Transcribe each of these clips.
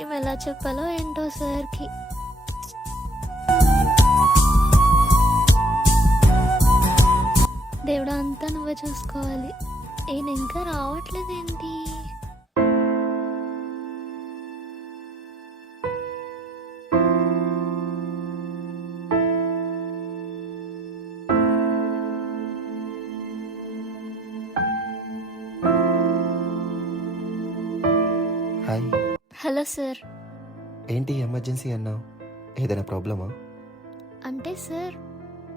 విషయం ఎలా చెప్పాలో ఏంటో సార్కి. దేవుడా అంతా నువ్వే చూసుకోవాలి. ఈయన ఇంకా రావట్లేదేంటి? హాయ్. Hello sir. ఏంటి ఎమర్జెన్సీ అన్నావు? ఏదైనా ప్రాబ్లమా? అంటే సార్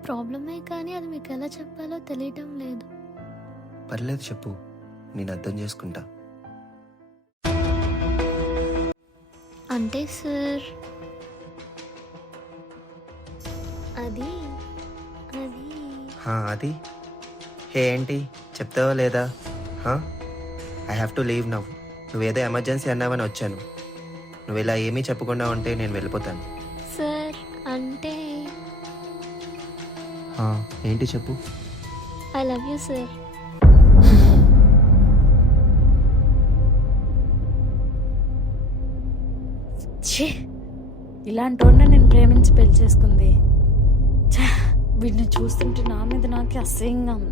ప్రాబ్లమే, కానీ అది మీకు ఎలా చెప్పాలో తెలియటం లేదు. పర్లేదు చెప్పు, నేను అర్థం చేసుకుంటా. అంటే సార్ అది అది అది ఏంటి చెప్తావా లేదా? I have to leave now. నువ్వేదో ఎమర్జెన్సీ అన్నావని వచ్చాను. నువ్వు ఇలా ఏమీ చెప్పకుండా ఉంటే నేను వెళ్ళిపోతాను. సార్ అంటే ఏంటి చెప్పు. I love you sir. ఇలాంటి వాడిని నేను ప్రేమించి పెళ్లి చేసుకుంది. వీడిని చూస్తుంటే నా మీద నాకే అసహ్యంగా ఉంది.